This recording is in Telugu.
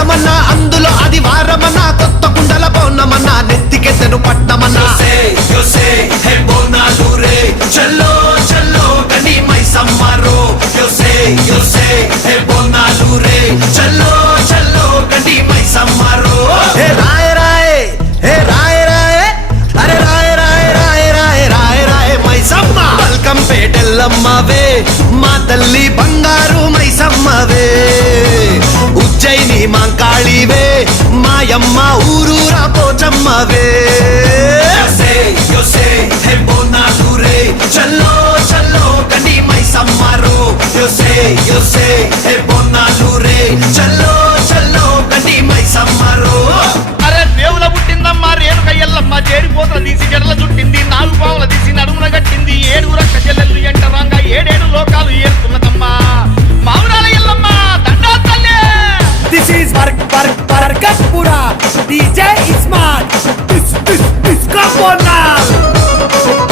మాసమన్నా అందులో అది వారమన్నా కొత్త కుండల పౌర్ణమన్నా నెత్తికెత్తెను పట్నమన్నా చల్లో చల్లో గని మైసమ్మరో బోనాలు రే చల్లో చల్లో గని మైసమ్మరో హే రాయ రాయ హే రాయ రాయ అరే రాయ రాయ రాయ రాయ రాయ రాయ మైసమ్మ వెల్కమ్ పేటెల్లమ్మవే మా తల్లి బంగారు మైసమ్మవే ఉజ్జయిని మాంకాళివే మాయమ్మ ఊరూరా పోచమ్మవే చల్లో చల్లో గని మైసమ్మరో బోనాలు రే చల్లో చల్లో గని మైసమ్మరో అరే దేవుల పుట్టిందమ్మా రేణుక ఎల్లమ్మ చేరిపోతల తీసి జడల చుట్టింది 4 పావుల తీసి నడుమున కట్టింది 7 రక్క చెల్లెళ్ళు ఎంటరాంగా 7 లోకాలు ఏరుతున్నదమ్మా మావురాల ఎల్లమ్మ దండా తల్లి. This is Barkatpura. DJ Ismail. This come on now.